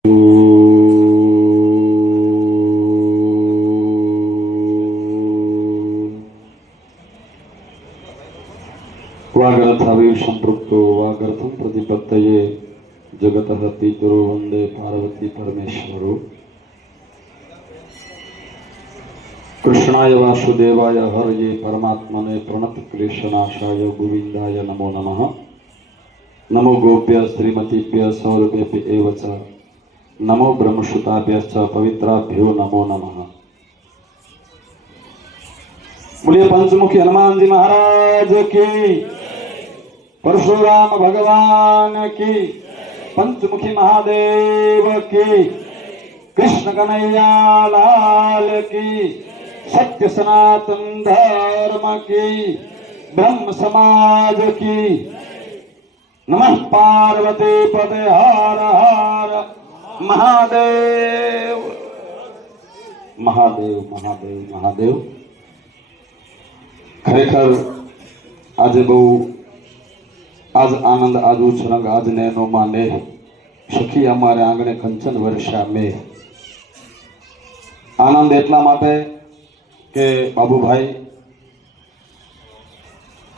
વાગર્થાવિવ સંપૃક્તો વાગર્થમ પ્રતિપત્તયે જગતઃ પિતરો વંદે પાર્વતી પરમેશ્વરો. કૃષ્ણાય વાસુદેવાય હરયે પરમાત્મને પ્રણત ક્લેશનાશાય ગોવિંદાય નમો નમઃ. નમો ગોપ્ય શ્રીમતીભ્ય સૌરભ્યપી એવ ચ નમો બ્રહ્મસુતાભ્યશ્ચ પવિત્રાભ્યો નમો નમઃ. બોલીએ પંચમુખી હનુમાનજી મહારાજ કી, પરશુરામ ભગવાન કી, પંચમુખી મહાદેવ કી, કૃષ્ણ કનૈયા લાલ કી, સત્ય સનાતન ધર્મ કી, બ્રહ્મ સમાજ કી. નમઃ પાર્વતી પદે હર હર મહાદેવ મહાદેવ મહાદેવ મહાદેવ. ખરેખર આજે બહુ આજ આનંદ આજ ઉછરંગ આજ નેનો માને સખી અમારે આંગણે કંચન વર્ષા મેં. આનંદ એટલા માટે કે બાબુભાઈ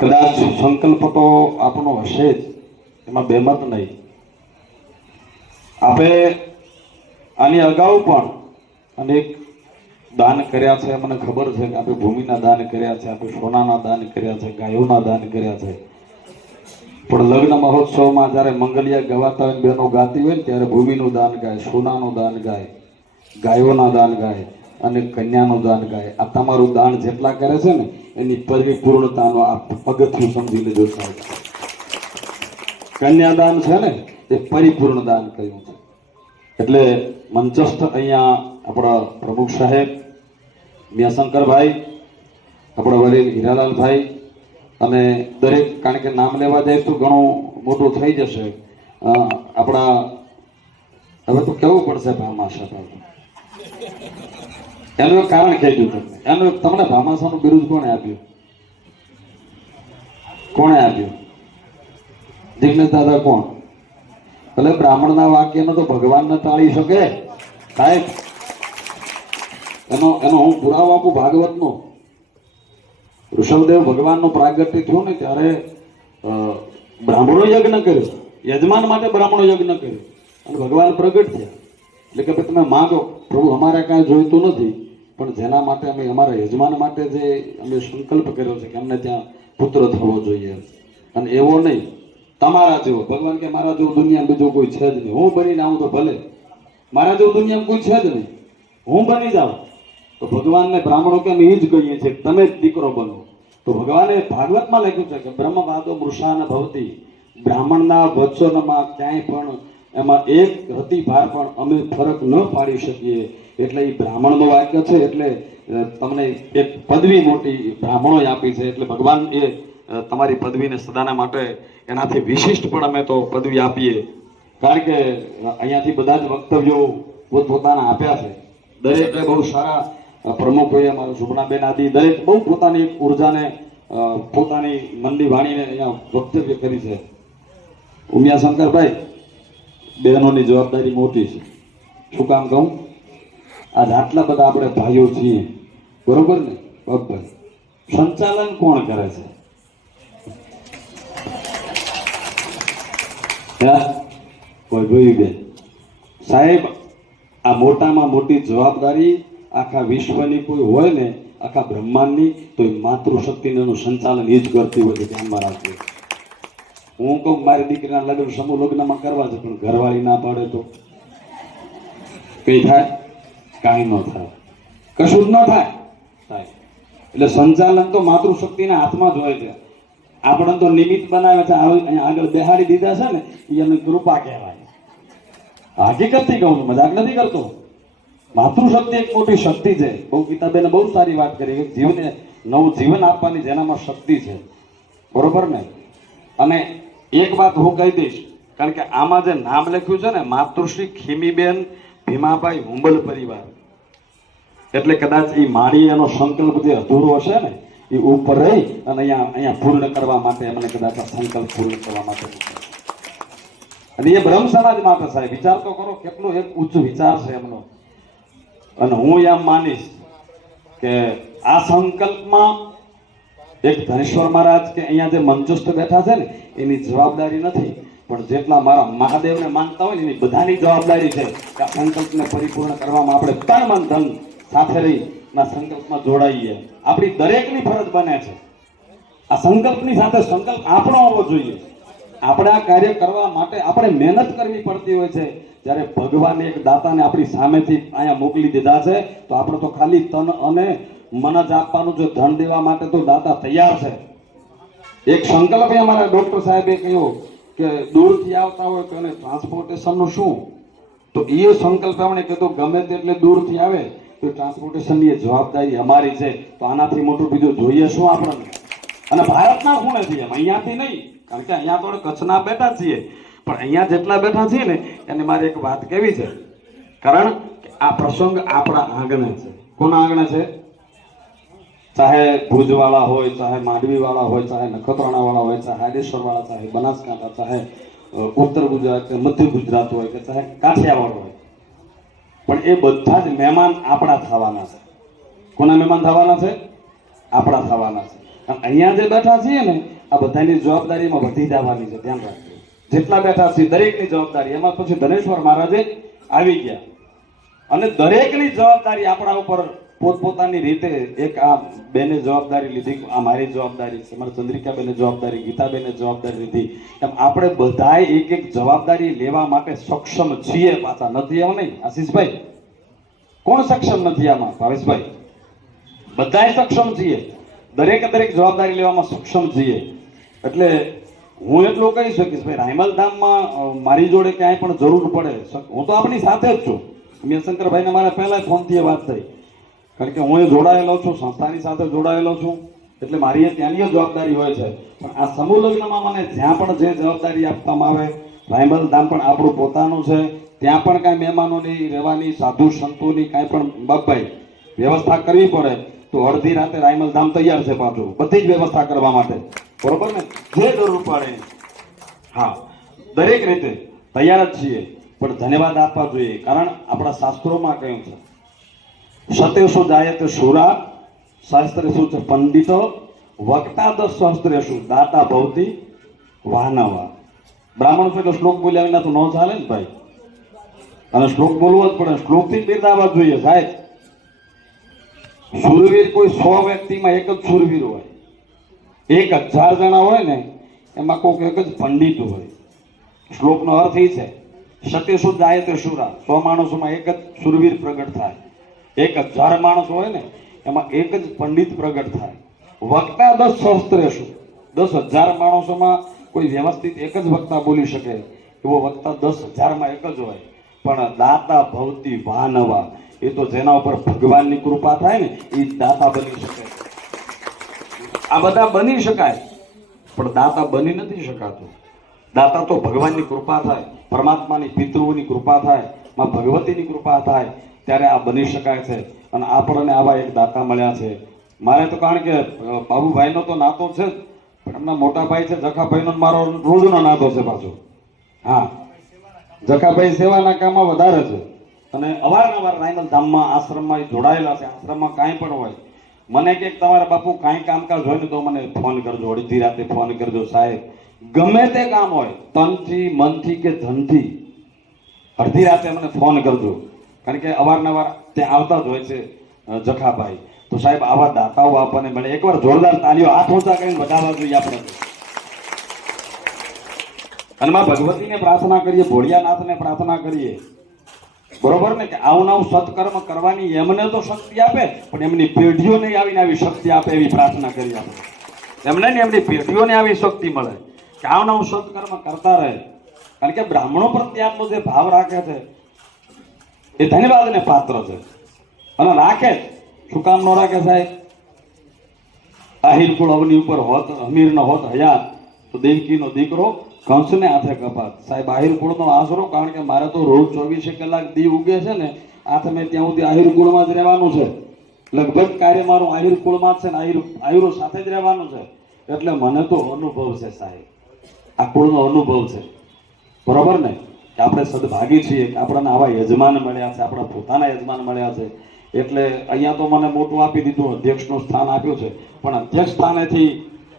કદાચ સંકલ્પ તો આપણો હશે જ, એમાં બેમત નહીં. આપે આની અગાઉ પણ અનેક દાન કર્યા છે. મને ખબર છે કે આપણે ભૂમિના દાન કર્યા છે, આપણે સોનાના દાન કર્યા છે, ગાયોના દાન કર્યા છે. પણ લગ્ન મહોત્સવમાં જ્યારે મંગલિયા ગવાતા હોય, બહેનો ગાતી હોય ને, ત્યારે ભૂમિનું દાન ગાય, સોનાનું દાન ગાય, ગાયોના દાન ગાય અને કન્યાનું દાન ગાય. આ તમારું દાન જેટલા કરે છે ને એની પરિપૂર્ણતાનો આ પગથિયું સમજી લેજો સાહેબ. કન્યાદાન છે ને એ પરિપૂર્ણ દાન કર્યું છે. એટલે મંચસ્થ અહીંયા આપણા પ્રમુખ સાહેબ મિયાશંકરભાઈ, આપણા વડીલ હીરાલાલભાઈ અને દરેક, કારણ કે નામ લેવા જાય તો ઘણું મોટું થઈ જશે. આપણા હવે તો કેવું પડશે ભામાશા ભાઈ, એનું એક કારણ કહી દઉં તમને. એનું તમને ભામાશાનું બિરુદ કોણે આપ્યું? કોણે આપ્યું? જિગ્નેશ દાદા કોણ? એટલે બ્રાહ્મણના વાક્યનો તો ભગવાન ન ટાળી શકે સાહેબ. એનો હું પુરાવો આપું ભાગવતનો. ઋષભદેવ ભગવાનનું પ્રાગટ્ય થયું ને ત્યારે બ્રાહ્મણો યજ્ઞ કર્યો, યજમાન માટે બ્રાહ્મણો યજ્ઞ કર્યો અને ભગવાન પ્રગટ થયા. એટલે કે તમે માગો, પ્રભુ અમારે કાંઈ જોઈતું નથી, પણ જેના માટે અમે અમારા યજમાન માટે જે અમે સંકલ્પ કર્યો છે કે અમને ત્યાં પુત્ર થવો જોઈએ, અને એવો નહીં તમારા જેવો. ભગવાન કે મારા જેવું દુનિયા બીજો કોઈ છે જ નહીં. હું બનીને આવું તો ભલે, મારા જેવું દુનિયામાં કોઈ છે જ નહીં, હું બની જાઉં. તો ભગવાનને બ્રાહ્મણો કેમ એ જ કહીએ છીએ તમે જ દીકરો બનો. તો ભગવાને ભાગવતમાં લખ્યું છે કે બ્રહ્મવાદો મૃષાન ભવતી, બ્રાહ્મણના વચનમાં ક્યાંય પણ એમાં એક રતિભાર પણ અમે ફરક ન પાડી શકીએ. એટલે એ બ્રાહ્મણનું વાક્ય છે. એટલે તમને એક પદવી મોટી બ્રાહ્મણોએ આપી છે. એટલે ભગવાન એ તમારી પદવીને સદાના માટે એનાથી વિશિષ્ટ પણ અમે તો પદવી આપીએ. કારણ કે અહીંયાથી બધા જ વક્તવ્યો પોતપોતાના આપ્યા છે. દરેકે બહુ સારા પ્રમુખોએ, અમારા સુભનાબેન આદિ દરેક બહુ પોતાની ઉર્જાને પોતાની મનની વાણીને અહીંયા વક્તવ્ય કરી છે. ઉમિયાશંકરભાઈ, બહેનોની જવાબદારી મોટી છે. શું કામ કહું? આજ આટલા બધા આપણે ભાઈઓ છીએ, બરોબર ને પગભાઈ? સંચાલન કોણ કરે છે? કોઈ જોયું બેન સાહેબ? આ મોટામાં મોટી જવાબદારી આખા વિશ્વની કોઈ હોય ને, આખા બ્રહ્માંડની, તો એ માતૃશક્તિનું સંચાલન એ જ કરતી હોય છે. ધ્યાનમાં રાખજો. હું કહું મારી દીકરીના લગ્ન સમૂહ લગ્નમાં કરવા છે, પણ ઘરવાળી ના પાડે તો કઈ થાય? કાંઈ ન થાય, કશું જ ન થાય સાહેબ. એટલે સંચાલન તો માતૃશક્તિના હાથમાં જ હોય છે. આપણે તો નિમિત્ત બનાવે છે, અહીંયા આગળ બેહાડી દીધા છે ને, એ એમની કૃપા કહેવાય. હકીકતથી કહું છું, મજાક નથી કરતો. માતૃશક્તિ એક મોટી શક્તિ છે. બહુ ગીતાબેને બહુ સારી વાત કરી, જીવને નવું જીવન આપવાની જેનામાં શક્તિ છે, બરોબર ને? અને એક વાત હું કહી દઈશ, કારણ કે આમાં જે નામ લખ્યું છે ને, માતૃશ્રી ખીમીબેન ભીમાભાઈ હુંબલ પરિવાર, એટલે કદાચ એ મારી એનો સંકલ્પ જે અધૂરો હશે ને એ ઉપર રહી અને અહીંયા પૂર્ણ કરવા માટે, એમને કદાચ આ સંકલ્પ પૂર્ણ કરવા માટે. અને એ બ્રહ્મ સમાજ માટે સાહેબ વિચાર તો કરો, કેટલો એક ઉચ્ચ વિચાર છે એમનો. અને હું એમ માનીશ કે આ સંકલ્પમાં એક ધનેશ્વર મહારાજ કે અહીંયા જે મંચસ્થ બેઠા છે ને એની જવાબદારી નથી, પણ જેટલા મારા મહાદેવને માનતા હોય ને એની બધાની જવાબદારી છે કે આ સંકલ્પને પરિપૂર્ણ કરવામાં આપણે તન મન ધન સાથે રહી ના સંકલ્પમાં જોડાઈએ. આપણી દરેકની ફરજ બને છે. આ સંકલ્પની સાથે સંકલ્પ આપણો હોવો જોઈએ. આપણે આ કાર્ય કરવા માટે આપણે મહેનત કરવી પડતી હોય છે. જ્યારે ભગવાને એક દાતાને આપણી સામેથી અહીંયા મોકલી દીધા છે તો આપણે તો ખાલી તન અને મન જ આપવાનું, જો ધન દેવા માટે તો દાતા તૈયાર છે. એક સંકલ્પ અમારા ડોક્ટર સાહેબે કહ્યું કે દૂરથી આવતા હોય તો એને ટ્રાન્સપોર્ટેશનનું શું, તો એ સંકલ્પ એમણે કીધું ગમે તેટલે દૂરથી આવે તો ટ્રાન્સપોર્ટેશનની જવાબદારી અમારી છે. તો આનાથી મોટું બીજું જોઈએ શું આપણને? અને ભારતના ખૂણેથી, એમ અહીંયાથી નહીં, કારણ કે અહીંયા તો કચ્છના બેઠા છીએ, પણ અહીંયા જેટલા બેઠા છીએ ને એને મારે એક વાત કહેવી છે. કારણ કે આ પ્રસંગ આપણા આંગણે છે. કોના આંગણે છે? ચાહે ભુજવાળા હોય, ચાહે માંડવીવાળા હોય, ચાહે નખત્રાણાવાળા હોય, ચાહે હાડેશ્વરવાળા, ચાહે બનાસકાંઠા, ચાહે ઉત્તર ગુજરાત કે મધ્ય ગુજરાત હોય કે ચાહે કાઠિયાવાડ હોય, પણ એ બધા જ મહેમાન આપણા થવાના છે. કોના મહેમાન થવાના છે? આપણા થવાના છે. અહીંયા જે બેઠા છીએ ને આ બધાની જવાબદારીમાં વધી જવાની છે. ધ્યાન રાખજો, જેટલા બેઠા છીએ દરેકની જવાબદારી. એમાં પછી ધનેશ્વર મહારાજે આવી ગયા અને દરેકની જવાબદારી આપણા ઉપર પોતપોતાની રીતે. એક આ બેને જવાબદારી લીધી, આ મારી જવાબદારી છે, મારા ચંદ્રિકાબેને જવાબદારી, ગીતાબેને જવાબદારી લીધી. એમ આપણે બધાએ એક એક જવાબદારી લેવા માટે સક્ષમ છીએ. પાછા નથી એમ નહીં. આશીષભાઈ, કોણ સક્ષમ નથી આમાં? ભાવેશભાઈ, બધાએ સક્ષમ છીએ. દરેકે દરેક જવાબદારી લેવામાં સક્ષમ છીએ. એટલે હું એટલું કહી શકીશ ભાઈ, રાયમલ ધામમાં મારી જોડે ક્યાંય પણ જરૂર પડે, હું તો આપણી સાથે જ છું. શંકરભાઈને મારે પહેલા ફોનથી વાત થઈ, કારણ કે હું એ જોડાયેલો છું, સંસ્થાની સાથે જોડાયેલો છું, એટલે મારી ત્યાંની જવાબદારી હોય છે. પણ આ સમૂહ લગ્નમાં મને જ્યાં પણ જે જવાબદારી આપવામાં આવે, રાયમલ ધામ પણ આપણું પોતાનું છે, ત્યાં પણ કાંઈ મહેમાનોની રહેવાની, સાધુ સંતોની કાંઈ પણ બાપભાઈ વ્યવસ્થા કરવી પડે તો અડધી રાતે રાયમલ ધામ તૈયાર છે પાછું બધી જ વ્યવસ્થા કરવા માટે. બરોબર ને? જે જરૂર પડે હા દરેક રીતે તૈયાર જ છીએ. પણ ધન્યવાદ આપવા જોઈએ, કારણ આપણા શાસ્ત્રોમાં કહ્યું છે સત્યસુ જાયતે શુરા શાસ્ત્રેસુ ચ પંડિતો વક્તા દસ શાસ્ત્રેસુ દાતા ભવતી વાનવા. બ્રાહ્મણ છે એટલે શ્લોક બોલ્યા વિના તો ન ચાલે ને ભાઈ, અને શ્લોક બોલવો જ પડે. શ્લોકથી બિરદાવવા જોઈએ સાહેબ. સુરવીર કોઈ 100 વ્યક્તિમાં એક જ સુરવીર હોય, 1000 જણા હોય ને એમાં કોઈ એક જ પંડિત હોય. શ્લોકનો અર્થ એ છે સત્યસુ જાયતે શુરા, 100 માણસોમાં એક જ સુરવીર પ્રગટ થાય. 1000 માણસ હોય ને એમાં એક જ પંડિત પ્રગટ થાય. વક્તા 10 શાસ્ત્રેસુ, 10,000 માણસોમાં કોઈ વ્યવસ્થિત એક જ વક્તા બોલી શકે એવો વક્તા 10,000માં એક જ હોય. પણ દાતા ભવતી વાનવા, એ તો જેના ઉપર ભગવાનની કૃપા થાય ને એ દાતા બની શકે. આ બધા બની શકાય, પણ દાતા બની નથી શકાતું. દાતા તો ભગવાનની કૃપા થાય, પરમાત્માની પિતૃઓની કૃપા થાય, માં ભગવતીની કૃપા થાય ત્યારે આ બની શકાય છે. અને આપણને આવા એક દાતા મળ્યા છે. મારે તો કારણ કે બાબુભાઈનો તો નાતો છે જ, પણ એમના મોટા ભાઈ છે જખાભાઈનો મારો રોજનો નાતો છે પાછો. હા, જખાભાઈ સેવાના કામમાં વધારે છે અને અવારનવાર રાયમલ ધામમાં આશ્રમમાં જોડાયેલા છે. આશ્રમમાં કાંઈ પણ હોય મને કે તમારા બાપુ કાંઈ કામકાજ હોય ને તો મને ફોન કરજો, અડધી રાતે ફોન કરજો સાહેબ. ગમે તે કામ હોય, તનથી મનથી કે ધનથી, અડધી રાતે મને ફોન કરજો. કારણ કે અવારનવાર ત્યાં આવતા જ હોય છે જખાભાઈ. તો સાહેબ આવા દાતાઓ આપણને મળે, એકવાર જોરદાર તાલીઓ હાથ ઊંચા કરીને વધારવા જોઈએ આપણે. અને માં ભગવતીને પ્રાર્થના કરીએ, ભોળિયાનાથને પ્રાર્થના કરીએ, બરોબર ને, કે આવું નવું સત્કર્મ કરવાની એમને તો શક્તિ આપે, પણ એમની પેઢીઓને આવીને આવી શક્તિ આપે એવી પ્રાર્થના કરી આપણે. એમને ને એમની પેઢીઓને આવી શક્તિ મળે કે આવું નવું સત્કર્મ કરતા રહે. કારણ કે બ્રાહ્મણો પ્રત્યે આટલો જે ભાવ રાખે છે એ ધન્યવાદને પાત્ર છે. અને રાખે શું કામ ન રાખે સાહેબ? આહિર કુળ અવની ઉપર હોત, અમીર ન હોત હયાત, તો દેવકીનો દીકરો કંસને હાથે કપાત. સાહેબ આહિર કુળનો આશરો, કારણ કે મારે તો રોજ 24 કલાક દી ઉગે છે ને આ તમે ત્યાં સુધી આહિર કુળમાં જ રહેવાનું છે. લગભગ કાર્ય મારું આહિર કુળમાં જ છે ને આહિરો સાથે જ રહેવાનું છે. એટલે મને તો અનુભવ છે સાહેબ, આ કુળનો અનુભવ છે. બરોબર ને કે આપણે સદભાગી છીએ કે આપણને આવા યજમાન મળ્યા છે, આપણા પોતાના યજમાન મળ્યા છે. એટલે અહીંયા તો મને મોટું આપી દીધું, અધ્યક્ષનું સ્થાન આપ્યું છે, પણ અધ્યક્ષ સ્થાનેથી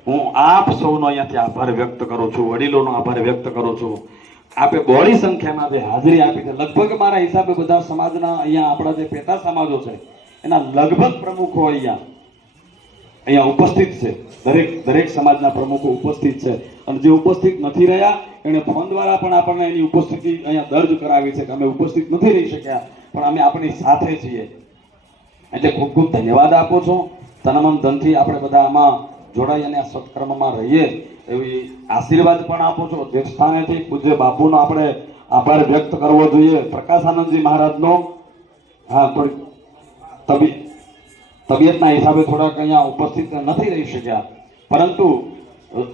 હું આપ સૌનો અહીંયાથી આભાર વ્યક્ત કરું છું, વડીલોનો આભાર વ્યક્ત કરું છું. આપે બહોળી સંખ્યામાં જે હાજરી આપી છે, લગભગ મારા હિસાબે બધા સમાજના અહીંયા આપણા જે પેટા સમાજો છે એના લગભગ પ્રમુખો અહીંયા ઉપસ્થિત છે. દરેક સમાજના પ્રમુખો ઉપસ્થિત છે, અને જે ઉપસ્થિત નથી રહ્યા એને ફોન દ્વારા પણ આપણને એની ઉપસ્થિતિ અહીંયા દર્જ કરાવી છે કે અમે ઉપસ્થિત નથી રહી શક્યા, પણ અમે આપણી સાથે છીએ. એટલે ખૂબ ખૂબ ધન્યવાદ આપું છું. તનમન ધનથી આપણે બધા આમાં જોડાઈ અને આ સત્કર્મમાં રહીએ એવી આશીર્વાદ પણ આપું છું. અધ્યક્ષ સ્થાનેથી પૂજ્ય બાપુનો આપણે આભાર વ્યક્ત કરવો જોઈએ. પ્રકાશાનંદજી મહારાજનો થોડી તબિયતના હિસાબે થોડાક અહીંયા ઉપસ્થિત નથી રહી શક્યા, પરંતુ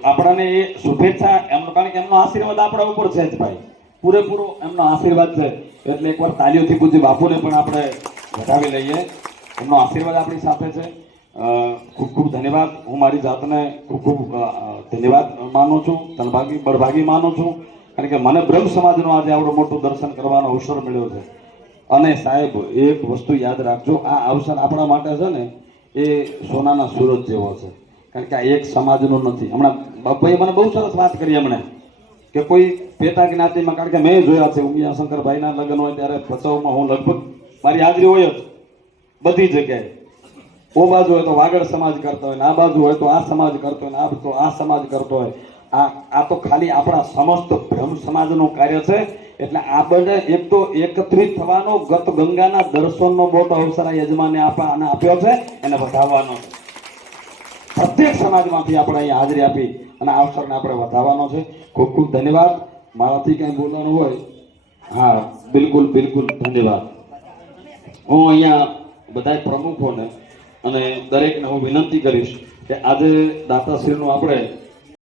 આપણને એ શુભેચ્છા એમનો, કારણ કે એમનો આશીર્વાદ આપણા ઉપર છે જ ભાઈ, પૂરેપૂરો એમનો આશીર્વાદ છે. એટલે એકવાર તાલીઓથી પૂજ્ય બાપુને પણ આપણે વધાવી લઈએ. એમનો આશીર્વાદ આપણી સાથે છે. ખૂબ ખૂબ ધન્યવાદ. હું મારી જાતને ખૂબ ખૂબ ધન્યવાદ માનું છું, બળભાગી માનું છું, કારણ કે મને બ્રહ્મ સમાજનો આજે આવડો મોટું દર્શન કરવાનો અવસર મળ્યો છે. અને સાહેબ એક વસ્તુ યાદ રાખજો, આ અવસર આપણા માટે છે ને એ સોનાના સૂરજ જેવો છે, કારણ કે આ એક સમાજનો નથી. હમણાં બાપભાઈએ મને બહુ સરસ વાત કરી એમણે કે કોઈ પેટા જ્ઞાતિમાં, કારણ કે મેં જોયા છે ઉમિયાશંકરભાઈના લગ્ન હોય ત્યારે ભચાઉમાં હું લગભગ મારી હાજરી હોય જ બધી જગ્યાએ. ઓ બાજુ હોય તો વાગડ સમાજ કરતો હોય, આ બાજુ હોય તો આ સમાજ કરતો હોય, આ તો આ સમાજ કરતો હોય. આ તો ખાલી આપણા સમસ્ત બ્રહ્મ સમાજનું કાર્ય છે. એટલે આ બધા એક તો એકત્રિત થવાનો, ગત ગંગાના દર્શનનો મોટો અવસર આ યજમાને આપ્યો છે, એને વધાવવાનો છે. પ્રત્યેક સમાજમાંથી આપણે અહીંયા હાજરી આપી અને આ અવસરને આપણે વધાવવાનો છે. ખૂબ ખૂબ ધન્યવાદ. મારાથી કંઈ બોલવાનું હોય, હા બિલકુલ બિલકુલ ધન્યવાદ. હું અહીંયા બધા પ્રમુખોને અને દરેકને હું વિનંતી કરીશ કે આજે દાતાશ્રીનું આપણે